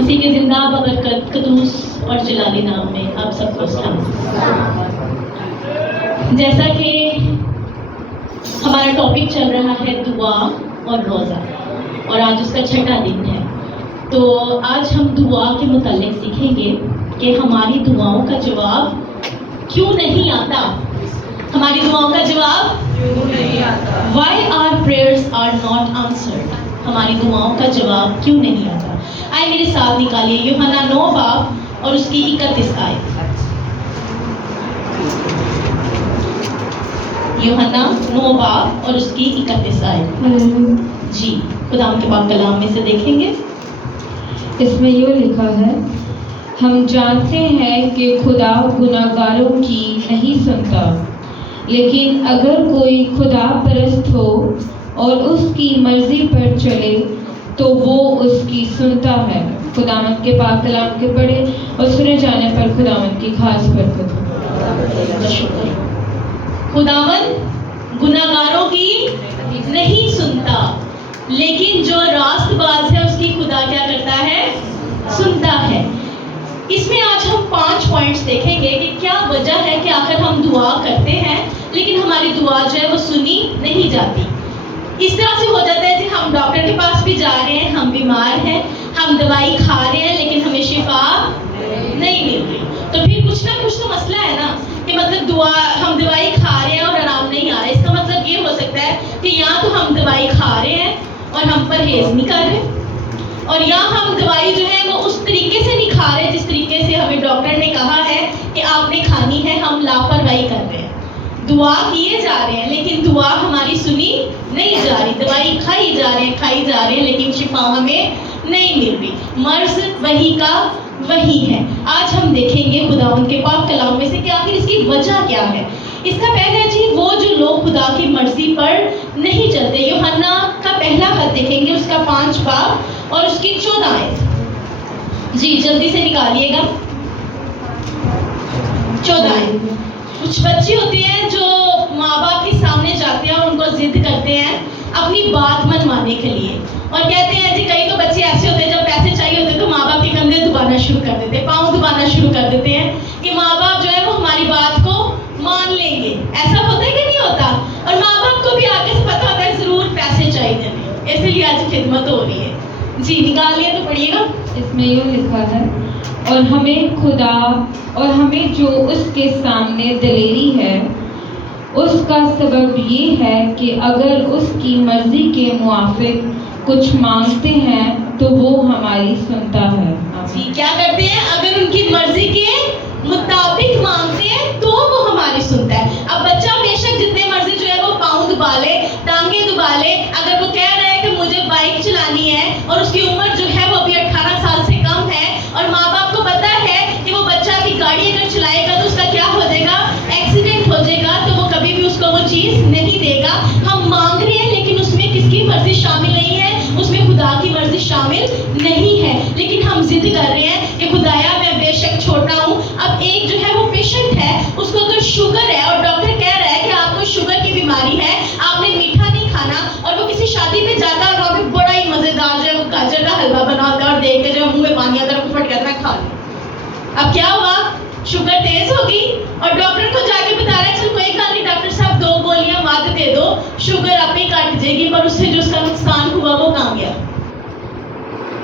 مسیح کے زندہ ببرکت قدوس اور جلالی نام میں آپ سب کو سلام۔ جیسا کہ ہمارا ٹاپک چل رہا ہے دعا اور روزہ، اور آج اس کا چھٹا دن ہے، تو آج ہم دعا کے متعلق سیکھیں گے کہ ہماری دعاؤں کا جواب کیوں نہیں آتا۔ ہماری دعاؤں کا جواب کیوں نہیں آتا؟ Why our prayers are not answered؟ ہماری دعاؤں کا جواب کیوں نہیں آتا؟ آئے میرے ساتھ نکالیے یوحنا 9 باب اور اس کی 31 آیت۔ یوحنا 9 باب اور اس کی 31 آیت۔ جی خدا کے پاک کلام میں سے دیکھیں گے۔ اس میں یہ لکھا ہے، ہم جانتے ہیں کہ خدا گناہگاروں کی نہیں سنتا، لیکن اگر کوئی خدا پرست ہو اور اس کی مرضی پر چلے تو وہ اس کی سنتا ہے۔ خداوند کے پاک کلام کے پڑھے اور سنے جانے پر خداوند کی خاص برکت ہو۔ خداوند گناہگاروں کی نہیں سنتا، لیکن جو راست باز ہے اس کی خدا کیا کرتا ہے؟ سنتا ہے۔ اس میں آج ہم 5 پوائنٹس دیکھیں گے کہ کیا وجہ ہے کہ آخر ہم دعا کرتے ہیں لیکن ہماری دعا جو ہے وہ سنی نہیں جاتی۔ اس طرح سے ہو جاتا ہے کہ ہم ڈاکٹر کے پاس بھی جا رہے ہیں، ہم بیمار ہیں، ہم دوائی کھا رہے ہیں لیکن ہمیں شفا نہیں مل رہی، تو پھر کچھ نہ کچھ تو مسئلہ ہے نا، کہ مطلب ہم دوائی کھا رہے ہیں اور آرام نہیں آ رہا ہے۔ اس کا مطلب یہ ہو سکتا ہے کہ یا تو ہم دوائی کھا رہے ہیں اور ہم پرہیز نہیں کر رہے، اور یا ہم دوائی جو ہے وہ اس طریقے سے نہیں کھا رہے جس طریقے سے ہمیں ڈاکٹر نے کہا ہے کہ آپ نے کھانی ہے، ہم لاپرواہی کر رہے ہیں۔ دعا کیے جا رہے ہیں لیکن دعا ہماری سنی نہیں جا رہی، دوائی کھائی جا رہے ہیں لیکن شفا ہمیں نہیں مل رہی، مرض وہی کا وہی ہے۔ آج ہم دیکھیں گے خداوند کے پاک کلام میں سے کہ آخر اس کی وجہ کیا ہے۔ اس کا پہلا جی وہ جو لوگ خدا کی مرضی پر نہیں چلتے۔ یوحنا کا پہلا خط دیکھیں گے، اس کا 5 باب اور اس کی 14 آیت۔ جی جلدی سے نکالیے گا۔ 14 آیت۔ کچھ بچے ہوتے ہیں جو ماں باپ کے سامنے جاتے ہیں اور ان کو ضد کرتے ہیں اپنی بات منوانے کے لیے، اور کہتے ہیں جی کئی تو بچے ایسے ہوتے ہیں جب پیسے چاہیے ہوتے تو ماں باپ کے کندھے دبانا شروع کر دیتے ہیں، پاؤں دبانا شروع کر دیتے ہیں کہ ماں باپ جو ہے وہ ہماری بات کو مان لیں گے۔ ایسا ہوتا ہے کہ نہیں ہوتا؟ اور ماں باپ کو بھی آگے سے پتا ہوتا ہے ضرور پیسے چاہیے ہمیں، اس لیے آج خدمت ہو رہی ہے۔ جی نکال لیے تو پڑھیے گا۔ اس میں یہ لکھا ہے، اور ہمیں جو اس کے سامنے دلیری ہے اس کا سبب یہ ہے کہ اگر اس کی مرضی کے موافق کچھ مانگتے ہیں تو وہ ہماری سنتا ہے۔ جی کیا کرتے ہیں؟ اگر ان کی مرضی کے مطابق مانگتے ہیں تو وہ ہماری سنتا ہے۔ اب بچہ بے شک جتنے مرضی جو ہے وہ پاؤں دبا لے، ٹانگیں دبا لے، اگر وہ کہہ رہا ہے کہ مجھے بائک چلانی ہے اور اس کی عمر جو ہے وہ ابھی 18 سال سے کم ہے، اور ماں باپ کو پتا ہے کہ وہ بچہ کی گاڑی اگر چلائے گا تو اس کا کیا ہو جائے گا؟ ایکسیڈنٹ ہو جائے گا، تو وہ کبھی بھی اس کو وہ چیز نہیں دے گا۔ ہم مانگ رہے ہیں لیکن اس میں کس کی مرضی شامل نہیں ہے؟ اس میں خدا کی مرضی شامل نہیں ہے، لیکن ہم ضد کر رہے ہیں کہ خدایا میں بے شک چھوٹا ہوں۔ اب ایک جو ہے وہ پیشنٹ ہے، اس کو اگر شوگر ہے اور ڈاکٹر کہہ رہا ہے کہ آپ کو شوگر کی بیماری ہے، آپ نے میٹھا نہیں کھانا، اور وہ کسی شادی پہ جاتا ہے اور وہاں پہ بڑا ہی مزیدار جو ہے وہ گاجر کا حلوہ بنا ہوتا ہے اور دیکھ کے جو منہ میں پانی آتا ہے پھٹ کہتا ہے کھا لیں۔ اب کیا ہوا؟ شوگر تیز ہوگی، اور ڈاکٹر کو جا کے بتا رہا ہے چل کوئی بات نہیں ڈاکٹر صاحب 2 گولیاں مات دے دو، شوگر آپ ہی کٹ جائے گی، پر اس سے جو اس کا نقصان ہوا وہ کہاں گیا؟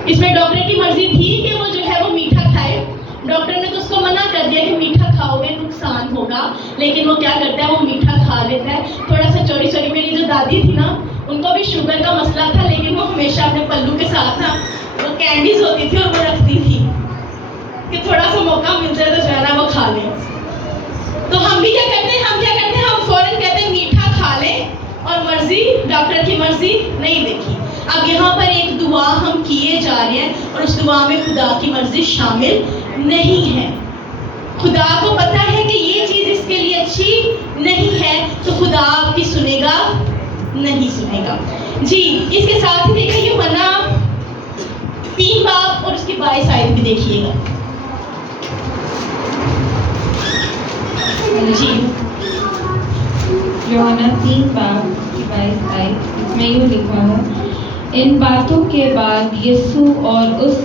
اس میں ڈاکٹر کی مرضی تھی کہ وہ جو ہے وہ میٹھا کھائے، ڈاکٹر نے تو اس کو منع کر دیا کہ میٹھا کھاؤ گے نقصان ہوگا، لیکن وہ کیا کرتا ہے؟ وہ میٹھا کھا لیتا ہے تھوڑا سا چوری چوری۔ میری جو دادی تھی نا ان کو بھی شوگر کا مسئلہ تھا، لیکن وہ ہمیشہ اپنے پلو کے ساتھ نا وہ کینڈیز ہوتی تھی اور وہ رکھتی تھی کہ تھوڑا سا موقع مل جائے تو جو ہے نا وہ کھا لیں۔ تو ہم بھی کیا کرتے ہیں؟ ہم فوراً کہتے ہیں میٹھا کھا لیں، اور مرضی ڈاکٹر کی مرضی نہیں دیکھی۔ اب یہاں پر ایک دعا ہم کیے جا رہے ہیں اور اس دعا میں خدا کی مرضی شامل نہیں ہے۔ خدا کو پتا ہے کہ یہ چیز اس کے لیے اچھی نہیں ہے، تو خدا آپ کی سنے گا نہیں سنے گا۔ جی اس کے ساتھ ہی دیکھیں یوحنا 3 باب اور اس کی 22 آیت بھی دیکھیے گا۔ جی یوحنا 3 باب کی 22 آیت، اس میں یہ لکھا ہے، ان باتوں کے بعد یسوع اور اس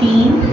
3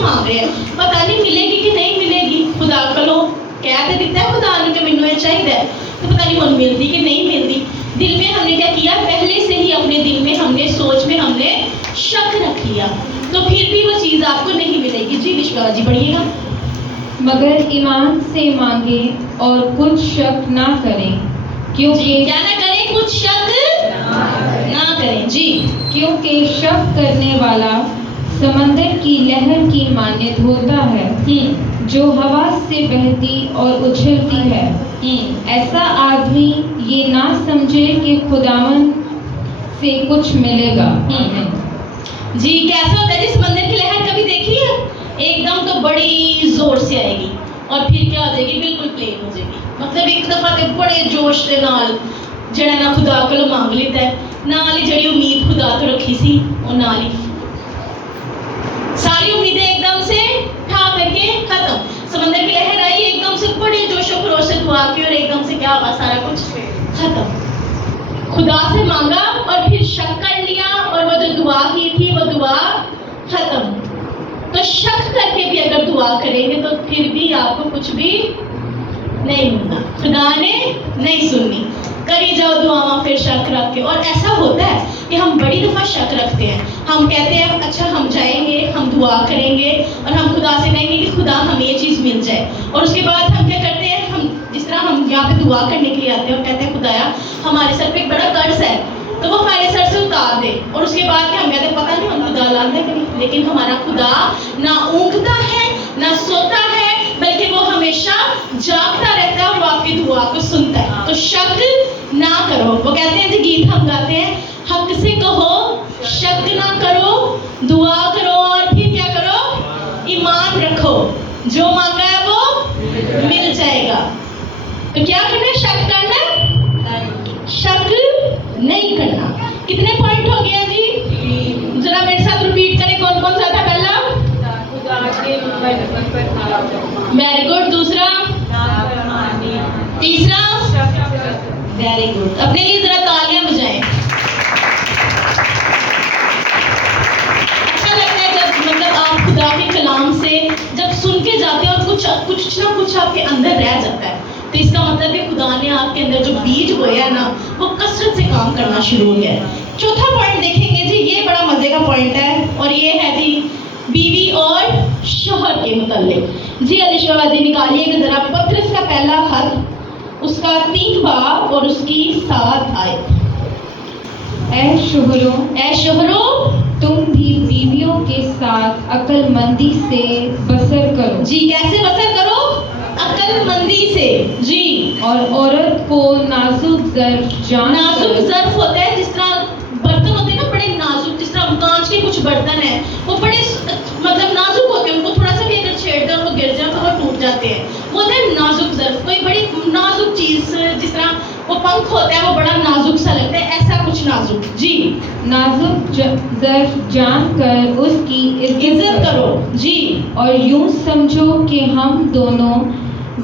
مانگ رہے ہیں, پتہ نہیں ملے گی کہ نہیں ملے گی. خدا کولوں کہہ تے دتا ہے خدا نے کہ مینوں یہ چاہیے, تو پتہ نہیں ہن ملتی کہ نہیں ملتی. دل میں ہم نے کیا کیا, پہلے سے ہی اپنے دل میں ہم نے سوچ میں ہم نے شک رکھ لیا, تو پھر بھی وہ چیز آپ کو نہیں ملے گی. جی مشکا جی پڑھیے گا. مگر ایمان سے مانگیں اور کچھ شک نہ کریں, کیونکہ کیا نہ کریں, کچھ شک نہ کریں. جی کیونکہ شک کرنے والا سمندر کی لہر کی مانند ہوتا ہے, جو ہوا سے بہتی اور اچھلتی ہے. ایسا آدمی یہ نہ سمجھے کہ خداوند سے کچھ ملے گا. جی کیسا ہوتا ہے جی سمندر کی لہر کبھی دیکھی ہے؟ ایک دم تو بڑی زور سے آئے گی اور پھر کیا ہو جائے گی, بالکل پلین ہو جائے گی. مطلب ایک دفعہ تے بڑے جوش دے نال جڑا نا خدا کولوں مانگ لیتا ہے, نال ہی جڑی امید خدا تو رکھی سی وہ نال ہی ساری امیدیں ایک دم سے ٹھا کر کے ختم. سمندر کی لہر آئی, ایک دم سے بڑے جوش و خروش سے دعا کی اور ایک دم سے کیا ہوا, سارا کچھ ختم. خدا سے مانگا اور پھر شک کر لیا اور وہ جو دعا کی تھی وہ دعا ختم. تو شک کر کے بھی اگر دعا کریں گے تو پھر بھی آپ کو کچھ بھی نہیں ملتا, خدا نے نہیں سننی. کری جاؤ دعاواں پھر شک رکھ کے. اور ایسا ہوتا ہے کہ ہم بڑی دفعہ شک رکھتے ہیں, ہم کہتے ہیں اچھا ہم جائیں گے, ہم دعا کریں گے اور ہم خدا سے کہیں گے کہ خدا ہمیں یہ چیز مل جائے, اور اس کے بعد ہم کیا کرتے ہیں, ہم جس طرح ہم یہاں پہ دعا کرنے کے لیے آتے ہیں اور کہتے ہیں خدایا ہمارے سر پہ ایک بڑا قرض ہے تو وہ ہمارے سر سے اتار دے, اور اس کے بعد ہم کہتے ہیں پتہ نہیں ہم خدا لاندے کہ نہیں. لیکن ہمارا خدا نہ اونگتا ہے نہ سوتا ہے, بلکہ وہ ہمیشہ جاگتا رہتا ہے اور وہ آپ کی دعا کو سنتا ہے. تو شک نہ کرو. وہ کہتے ہیں جی گیت ہم گاتے ہیں, حق سے کہو شک نہ کرو, دعا کرو اور پھر کیا کرو, ایمان رکھو, جو مانگا ہے وہ مل جائے گا. تو کیا کرنا ہے, شک کرنا ہے, شک نہیں کرنا. کتنے پوائنٹ ہو گیا جی, ذرا میرے ساتھ ریپیٹ کریں, کون کون سا تھا پہلا, ویری گڈ, دوسرا, تیسرا, ویری گڈ. اپنے لیے ذرا تالیاں بجائیں. اچھا لگتا ہے جب مطلب آپ خدا کے کلام سے جب سن کے جاتے ہیں اور کچھ نہ کچھ آپ کے اندر رہ جاتا ہے, تو اس کا مطلب ہے خدا نے آپ کے اندر جو بیج بویا ہے نا وہ کثرت سے کام کرنا شروع ہو گیا ہے. چوتھا پوائنٹ دیکھیں گے جی, یہ بڑا مزے کا پوائنٹ ہے اور یہ ہے جی بیوی اور شوہر کے متعلق. جی علی شوہر جی نکالیے گا ذرا پطرس کا پہلا خط, اس کا 3 باب اور اس کی 7 آیت. اے شوہروں تم بھی بیویوں کے ساتھ عقل مندی سے بسر کرو. جی کیسے بسر کرو, عقل مندی سے. جی اور عورت کو نازک ظرف جان نازک ظرف ہوتا ہے, جس طرح برتن ہوتے ہیں نا بڑے نازک, جس طرح کانچ کے کچھ برتن ہیں وہ بڑے مطلب نازک ہوتے ہیں, ان کو تھوڑا سا بھی اگر چھیڑ دیں اور وہ گر جائیں تو وہ ٹوٹ جاتے ہیں. وہ ہوتا ہے نازک ظرف, کوئی بڑی نازک چیز, جس طرح وہ پنکھ ہوتا ہے وہ بڑا نازک سا لگتا ہے, ایسا کچھ نازک. جی نازک ظرف جان کر اس کی عزت کرو. جی اور یوں سمجھو کہ ہم دونوں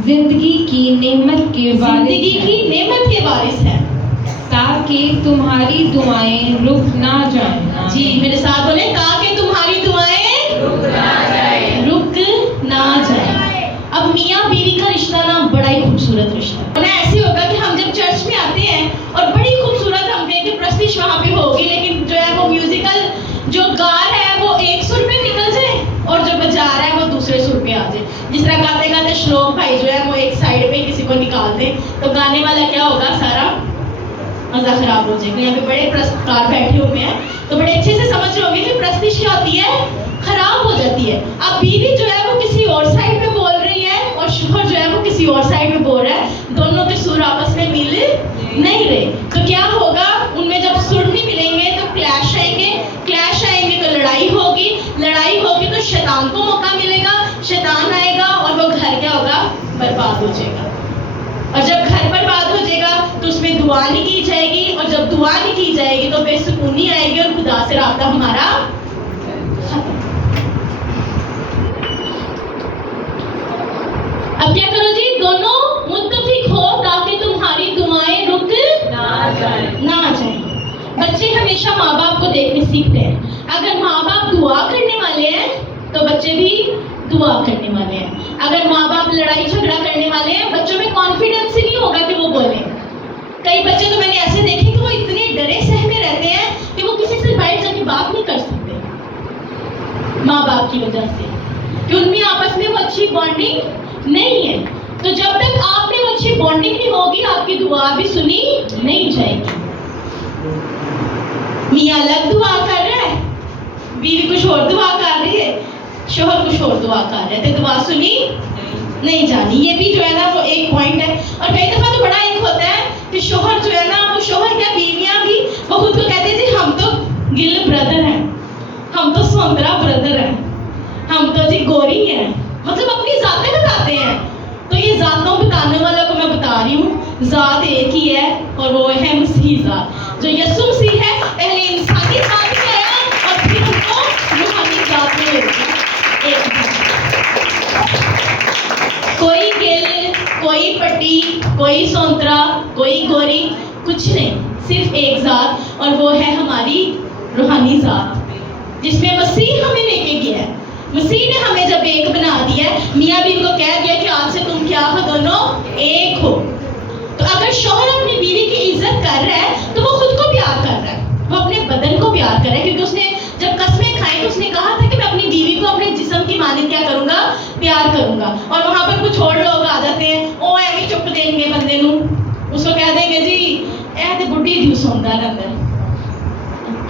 زندگی کی نعمت کے وارث ہیں, تاکہ تمہاری دعائیں رک نہ جائیں. جی میرے ساتھ بولیں, تاکہ تمہاری دعائیں رک نہ جائیں. اب میاں بیوی کا رشتہ نا بڑا ہی خوبصورت رشتہ ہے. ایسے ہوگا کہ ہم جب چرچ میں آتے ہیں اور بڑی خوبصورت ہم کہیں کہ پرستش وہاں پہ ہوگی, لیکن جو ہے وہ میوزیکل جو گا رہا ہے وہ ایک سر پہ نکل جائے اور جو بجا رہا ہے وہ دوسرے سر پہ آ جائے. جس طرح گاتے گاتے شلوک بھائی جو ہے وہ ایک سائڈ پہ کسی کو نکال دیں تو گانے والا کیا ہوگا, سارا مزہ خراب ہو جائے گا. یہاں پہ بڑے پرستکار بیٹھے ہوئے ہیں تو بڑے اچھے سے سمجھ رہے ہوں گے کہ پرستش کیا ہوتی ہے, خراب ہو جاتی ہے. اب بیوی جو ہے وہ کسی اور سائڈ پہ بول رہی ہے اور شوہر جو ہے وہ کسی اور سائڈ پہ بول رہا ہے, دونوں کے سر آپس میں مل نہیں رہے. تو کیا ہوگا, ان میں جب سر نہیں ملیں گے تو کلیش آئیں گے تو لڑائی ہوگی تو شیطان کو موقع ملے گا, شیطان آئے گا اور وہ گھر کیا ہوگا, برباد ہو جائے گا. اور جب گھر برباد ہو جائے گا تو اس میں دعا نہیں کی جائے گی, اور جب دعا نہیں کی جائے گی تو بے سکونی آئے گی اور خدا سے رابطہ ہمارا ختم. اب کیا کرو جی, دونوں متفق ہو تاکہ تمہاری دعائیں رک نہ جائیں. بچے ہمیشہ ماں باپ کو دیکھ کے سیکھتے ہیں. اگر ماں باپ دعا کرنے والے ہیں تو بچے بھی دعا کرنے والے ہیں. اگر ماں باپ لڑائی جھگڑا کرنے والے ہیں, بچوں میں کانفیڈنس ہی نہیں ہوگا کہ وہ بولیں. کئی بچے تو میں نے ایسے دیکھے کہ وہ اتنے ڈرے سہمے رہتے ہیں کہ وہ کسی سے بیٹھ جا کے بات نہیں کر سکتے ماں باپ کی وجہ سے, کہ ان میں آپس میں وہ اچھی بانڈنگ نہیں ہے. تو جب تک آپ میں وہ اچھی بانڈنگ نہیں ہوگی, آپ کی دعا بھی سنی نہیں جائے گی. میاں الگ دعا کر رہا ہے, بیوی کچھ اور دعا کر رہی ہے, شوہر کچھ اور دعا کر رہے تھے, دعا سنی نہیں جانی. یہ بھی جو ہے نا وہ ایک پوائنٹ ہے. اور کئی دفعہ تو بڑا ایک ہوتا ہے کہ شوہر جو ہے نا, وہ شوہر کیا بیویاں بھی وہ خود کو کہتے ہیں جی ہم تو گل بردر ہیں, ہم تو سوندرا بردر ہیں, ہم تو جی گوری ہیں, مطلب اپنی ذاتیں بتاتے ہیں. تو یہ ذاتوں بتانے والا کو میں بتا رہی ہوں, ذات ایک ہی ہے اور وہ ہے مسیح ذات, جو یسوع مسیح ہے. پہلے انسانی ذات میں آیا اور پھر ان کو روحانی ذات میں لے گیا. کوئی گل, کوئی پٹی, کوئی سونترا, کوئی گوری, کچھ نہیں, صرف ایک ذات, اور وہ ہے ہماری روحانی ذات, جس میں مسیح ہمیں لے کے گیا ہے. مسیح نے ہمیں جب ایک بنا دیا ہے, میاں بیوی کو کہہ دیا کہ آج سے تم کیا ہو, دونوں ایک ہو. تو اگر شوہر اپنی بیوی کی عزت کر رہا ہے تو وہ خود کو پیار کر رہا ہے, وہ اپنے بدن کو پیار کر رہا ہے, کیونکہ اس نے جب قسمیں کھائیں تو اس نے کہا تھا کہ میں اپنی بیوی کو اپنے جسم کی مانند کیا کروں گا, پیار کروں گا. اور وہاں پر کچھ اور لوگ آ جاتے ہیں, او ایویں چپ دیں گے بندے نو, اس کو کہہ دیں گے جی اے تے بڈھی دی سوندا رہندا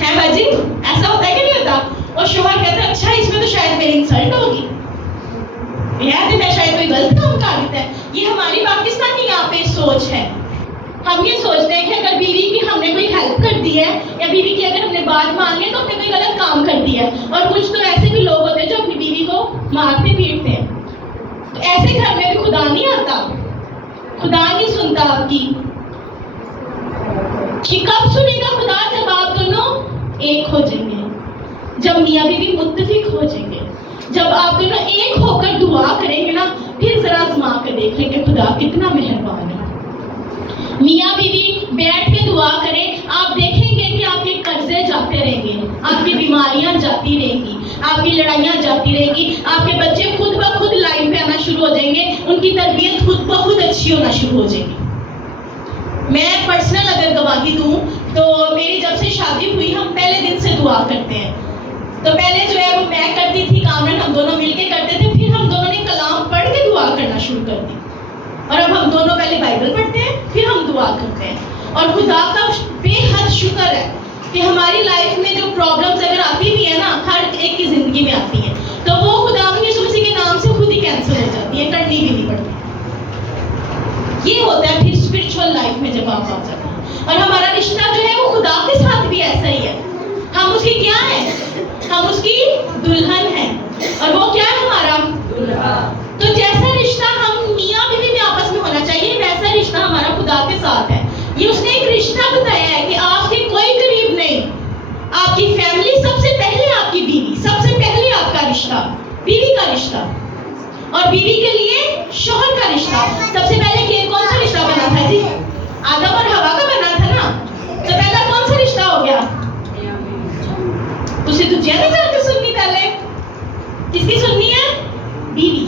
ہے بھائی جی. ایسا ہوتا ہے کہ نہیں ہوتا؟ اور شوہر کہتا ہے اچھا اس میں تو شاید میری انسلٹ ہوگی, یہ میں شاید کوئی غلط کام کر دیتا ہے. یہ ہماری پاکستانی یہاں پہ سوچ ہے. ہم یہ سوچتے ہیں کہ اگر بیوی کی ہم نے کوئی ہیلپ کر دی ہے, یا بیوی کی اگر ہم نے بات مان لی تو ہم نے کوئی غلط کام کر دیا ہے. اور کچھ تو ایسے بھی لوگ ہوتے ہیں جو اپنی بیوی کو مارتے پیٹتے ہیں. تو ایسے گھر میں بھی خدا نہیں آتا, خدا نہیں سنتا آپ کی. کہ کب سنے گا خدا؟ جب آپ دونوں ایک ہو جائیں گے, جب میاں بیوی متفق ہو جائیں گے, جب آپ دونوں ایک ہو کر دعا کریں گے نا, پھر ذرا آزما کر دیکھ لیں کہ خدا کتنا مہربان ہے. میاں بیوی بیٹھ کے دعا کریں, آپ دیکھیں گے کہ آپ کے قرضے جاتے رہیں گے, آپ کی بیماریاں جاتی رہیں گی, آپ کی لڑائیاں جاتی رہیں گی, آپ کے بچے خود بخود لائن پہ آنا شروع ہو جائیں گے, ان کی تربیت خود بخود اچھی ہونا شروع ہو جائے گی. میں پرسنل اگر گواہی دوں تو میری جب سے شادی ہوئی, ہم پہلے دن سے دعا کرتے ہیں. تو پہلے جو ہے وہ میں کرتی تھی, کامران ہم دونوں مل کے کرتے تھے, پھر ہم دونوں نے کلام پڑھ کے دعا کرنا شروع کر دی. اور اب ہم دونوں پہلے بائبل پڑھتے ہیں, پھر ہم دعا کرتے ہیں. اور خدا کا بے حد شکر ہے کہ ہماری لائف میں جو پرابلمز اگر آتی بھی ہیں نا, ہر ایک کی زندگی میں آتی ہیں, تو وہ خدا یسوع مسیح کے نام سے خود ہی کینسل ہو جاتی ہے, کرنی بھی نہیں پڑتی. یہ ہوتا ہے پھر اسپرچل لائف میں جب آپ آ جاتے ہیں. اور ہمارا رشتہ جو ہے وہ خدا کے ساتھ بھی ایسا ہی ہے. ہم اس کی کیا ہیں؟ ہم اس کی دلہن ہیں, اور وہ کیا ہے ہمارا دلہا. تو جیسا رشتہ ہم میاں بیوی میں آپس میں ہونا چاہیے, ویسا رشتہ ہمارا خدا کے ساتھ ہے. یہ اس نے ایک رشتہ بتایا ہے کہ آپ کے کوئی قریب نہیں, آپ کی فیملی سب سے پہلے, آپ کی بیوی سب سے پہلے, آپ کا رشتہ بیوی کا رشتہ, اور بیوی کے لیے شوہر کا رشتہ. سب سے پہلے کون سا رشتہ بنا تھا جی؟ آدم اور ہوا کا بنا تھا نا. تو پہلا کون سا رشتہ ہو گیا؟ اسے تو جیسے چل کے سننی, پہلے کس کی سننی ہے؟ بیوی.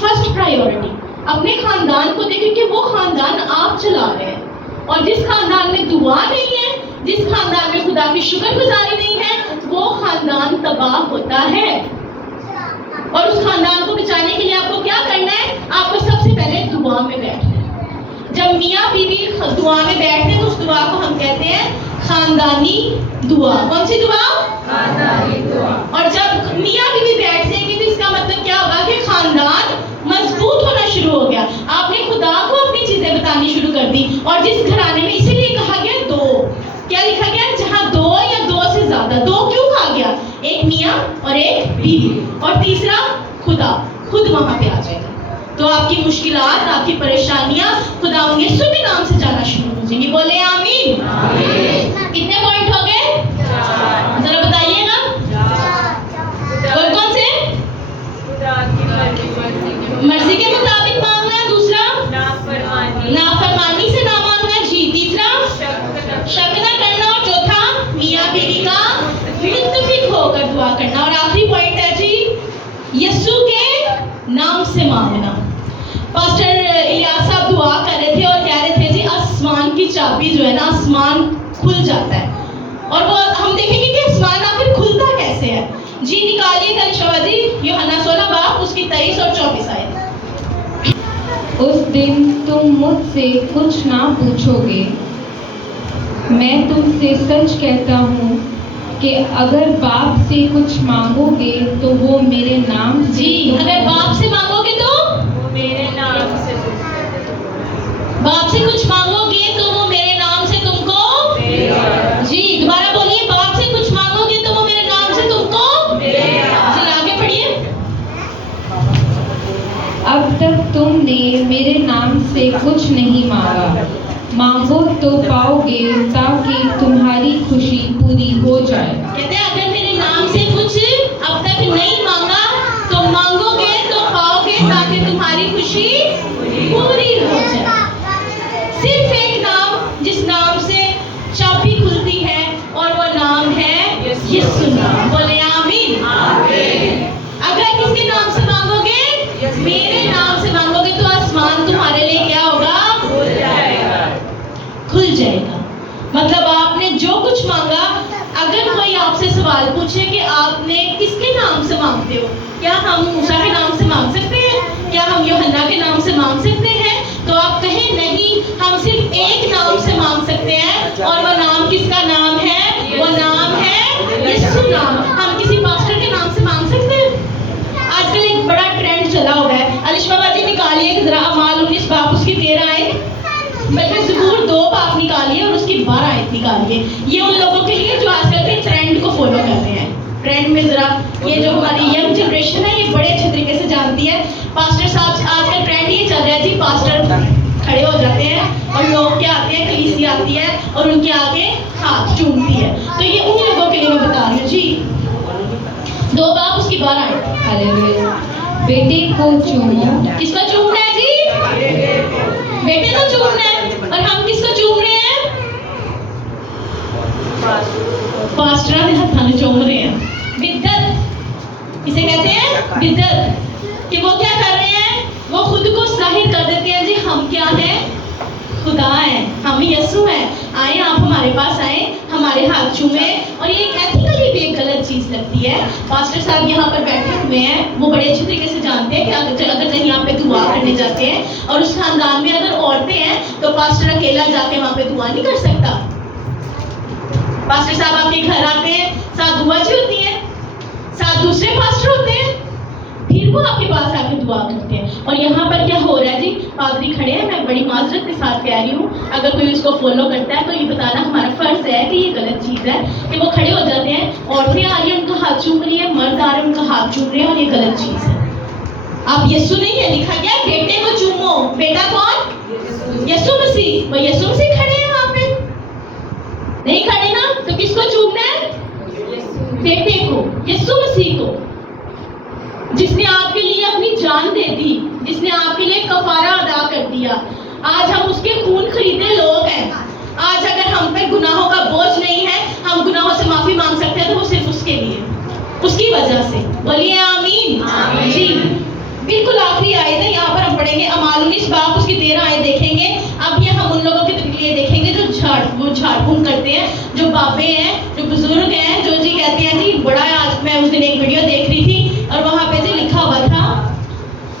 فرسٹ پرائیورٹی اپنے خاندان کو دیکھیں کہ وہ خاندان آپ چلا رہے ہیں, اور جس خاندان میں دعا نہیں ہے, جس خاندان میں خدا کی شکر گزاری نہیں ہے, وہ خاندان تباہ ہوتا ہے. اور اس خاندان کو بچانے کے لیے آپ کو کیا کرنا ہے؟ آپ کو سب سے پہلے دعا میں بیٹھنا ہے. جب میاں بیوی دعا میں بیٹھتے ہیں تو اس دعا کو ہم کہتے ہیں خاندانی دعا. کون سی دعا؟ خاندانی دعا. اور جب میاں بیوی بیٹھ جائیں گے تو اس کا مطلب کیا ہوگا کہ خاندان مضبوط ہونا شروع ہو گیا. آپ نے خدا کو اپنی چیزیں بتانی شروع کر دی. اور جس گھرانے میں اسی لیے کہا گیا دو, کیا لکھا گیا؟ جہاں دو یا دو سے زیادہ, دو کیوں کہا گیا؟ ایک میاں اور ایک بیوی, اور تیسرا خدا خود وہاں پہ آ جائے گا. تو آپ کی مشکلات, آپ کی پریشانیاں خدا یسوع کے نام سے جانا شروع ہو جائیں گی. بولے آمین. کتنے پوائنٹ ہو گئے؟ ذرا بتائیے گا. اور کون سے؟ مرضی کے مطابق مانگنا. دوسرا نافرمانی سے نہ مانگنا. جی. تیسرا شک نہ کرنا. اور چوتھا میاں بیوی کا متفق ہو کر دعا کرنا. اور آخری پوائنٹ ہے جی جاتا ہے. اور وہ ہم دیکھیں گے کہ آسمان آخر کھلتا کیسے ہے. جی نکالیے تنشوا جی یوحنا 16 باب اس کی 23 اور 24 آیت. اس دن تم مجھ سے کچھ نہ پوچھو گے. میں تم سے سچ کہتا ہوں کہ اگر باپ سے کچھ مانگو گے تو وہ میرے نام سے جی اگر باپ سے مانگو گے تو میرے نام سے باپ سے کچھ مانگو گے تو وہ میرے نام سے تم کو جی دوبارہ بولیے باپ سے کچھ مانگو گے تو وہ میرے نام سے تم کو جی آگے پڑھیے. اب تک تم نے میرے نام سے کچھ نہیں مانگا. مانگو تو پاؤ گے تاکہ تمہاری خوشی پوری ہو جائے. کہتے ہیں اگر میرے نام سے کچھ اب تک نہیں مانگا تو مانگو گے تو پاؤ گے تاکہ تمہاری خوشی پوری ہو جائے. صرف ایک نام جس نام سے چابی کھلتی ہے اور وہ نام ہے یسوع نام. بولے آمین. اگر کس کے نام سے مانگو گے میرے نام سے مانگو گے تو آسمان تمہارے لیے کیا ہوگا کھل جائے گا. مطلب آپ نے جو کچھ مانگا اگر کوئی آپ سے سوال پوچھے کہ آپ نے کس کے نام سے مانگتے ہو, کیا ہم موسیٰ کے نام سے مانگ سکتے ہیں, کیا ہم یوحنا کے نام سے مانگ سکتے ہیں, تو آپ کہیں نہیں, ہم صرف ایک نام سے مانگ سکتے ہیں اور وہ نام کس کا نام ہے, وہ نام ہے یسوع نام. ہم کسی پاسٹر کے نام سے مانگ سکتے ہیں. آج کل ایک بڑا ٹرینڈ چلا ہوا ہے. علش بابا جی نکالیے ذرا اعمال 19 باب اس کی 13 آیت, بلکہ زبور 2 باب نکالیے اور اس کی 12 آیت نکالیے. یہ ان لوگوں کے لیے جو آج کل کے ٹرینڈ کو فالو کرتے ہیں. ٹرینڈ میں ذرا یہ جو ہماری ینگ جنریشن ہے یہ بڑے اچھے طریقے سے جانتی ہے. پاسٹر صاحب آج کل ٹرینڈ یہ چل رہا ہے جی, پاسٹر کھڑے ہو جاتے ہیں اور لوگ کیا آتے ہیں, کلیسی آتی ہے اور ان کے آگے ہاتھ چومتی ہے. تو یہ ان لوگوں کے لیے میں بتا رہی ہوں جی. 2 باب اس کی 12 آیت. ہاللیلویا. بیٹے کو چومو. کس کو چومنا ہے جی, بیٹے کو چومنا ہے. اور ہم کس کو چوم رہے ہیں, پاسٹروں کے ہاتھوں میں چوم رہے ہیں. بدت اسے کہتے ہیں, بدت, کہ وہ کیا کر رہے ہیں, وہ خود کو ظاہر کر دیتے ہیں جی ہم کیا ہیں, خدا ہیں, ہم یسوع ہیں, آئیں آپ ہمارے پاس آئیں, ہمارے ہاتھ چومیں. اور یہ ایتھیکلی بھی ایک غلط چیز لگتی ہے. پاسٹر صاحب یہاں پر بیٹھے ہوئے ہیں, وہ بڑے اچھے طریقے سے جانتے ہیں کہ اگر کہیں یہاں پہ دعا کرنے جاتے ہیں اور اس خاندان میں اگر عورتیں ہیں تو پاسٹر اکیلا جا کے وہاں پہ دعا نہیں کر سکتا. پاسٹر صاحب آپ کے گھر آتے ہیں, ساتھ دعا جی ہوتی ہے, ساتھ دوسرے پاسٹر ہوتے ہیں, پھر وہ آپ کے پاس آ کے دعا کرتے ہیں. اور یہاں پر کیا ہو رہا ہے جی, پادری کھڑے ہیں, میں بڑی معذرت کے ساتھ کہہ رہی ہوں, اگر کوئی اس کو فالو کرتا ہے تو یہ بتانا ہمارا فرض ہے کہ یہ غلط چیز ہے کہ وہ کھڑے ہو جاتے ہیں, عورتیں آ رہی ہیں ان کا ہاتھ چوم رہی ہے, مرد آ رہے ہیں ان کا ہاتھ چوم رہے ہیں, اور یہ غلط چیز ہے. آپ یسوع نہیں ہے لکھا گیا بیٹے کو چومو. بیٹا کون, یسوع مسیح. وہ یسوع مسیح کھڑے ہیں وہاں پہ, نہیں کھڑے نا, تو کس کو چومنا ہے, بیٹے کو, یسوع مسیح کو, جس نے آپ کے لیے اپنی جان دے دی, جس نے آپ کے لیے کفارہ ادا کر دیا. آج ہم اس کے خون خریدے لوگ ہیں. آج اگر ہم پہ گناہوں کا بوجھ نہیں ہے, ہم گناہوں سے معافی مانگ سکتے ہیں, تو وہ صرف اس کے لیے, اس کی وجہ سے. بولیے آمین. جی بالکل آخری آیت ہے, یہاں پر ہم پڑھیں گے اعمال 19 باب اس کی 13 آیت دیکھیں گے. اب یہ ہم ان لوگوں کے لیے دیکھیں گے جو جھاڑ پھونک کرتے ہیں, جو بابے ہیں, جو بزرگ ہیں, جو جی کہتے ہیں جی بڑا. آج میں اس دن ایک ویڈیو دیکھ رہی تھی اور وہاں پہ جی لکھا ہوا تھا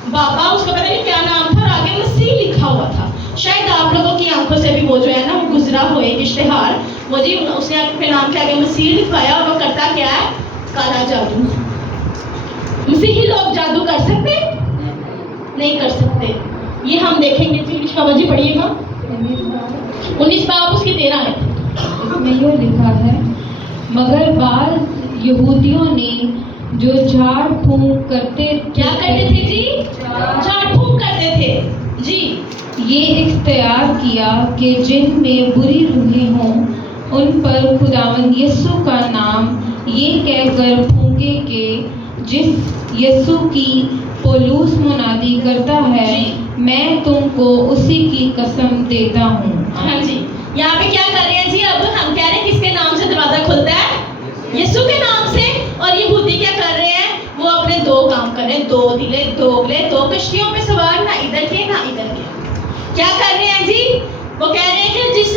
بابا, اس کا پتہ نہیں کیا نام تھا, اور آگے مسیح لکھا ہوا تھا. شاید آپ لوگوں کی آنکھوں سے بھی وہ جو ہے نا وہ گزرا ہو ایک اشتہار, وہ جی اس نے اپنے نام کے آگے مسیح لکھوایا, اور وہ کرتا کیا ہے, کالا جادو. مسیحی لوگ جادو کر سکتے نہیں کر سکتے. یہ ہم دیکھیں گے جی. بابا جی پڑھیے گا 19 باب اس کی 13 ہے. اس میں یہ لکھا ہے, مگر بعض یہودیوں نے جو جھاڑ پھونک کرتے کیا کرتے تھے جی, جھاڑ پھونک کرتے تھے جی, یہ اختیار کیا کہ جن میں بری روحیں ہوں ان پر خداوند یسوع کا نام یہ کہہ کر پھونکے کہ جس یسوع کی پولوس منادی کرتا ہے میں تم کو اسی کی قسم دیتا ہوں. ہاں جی, یہاں پہ کیا کر رہے ہیں جی, اب ہم کہہ رہے ہیں کس کے نام سے دروازہ کھلتا ہے, یسوع کے نام سے. اور یہودی کیا کر رہے ہیں, وہ اپنے 2 کام کر رہے ہیں, 2 دلے 2 اگلے 2 کشتیوں پہ سوار, نہ ادھر کے نہ ادھر کے. کیا کر رہے ہیں جی, وہ کہہ رہے ہیں کہ جس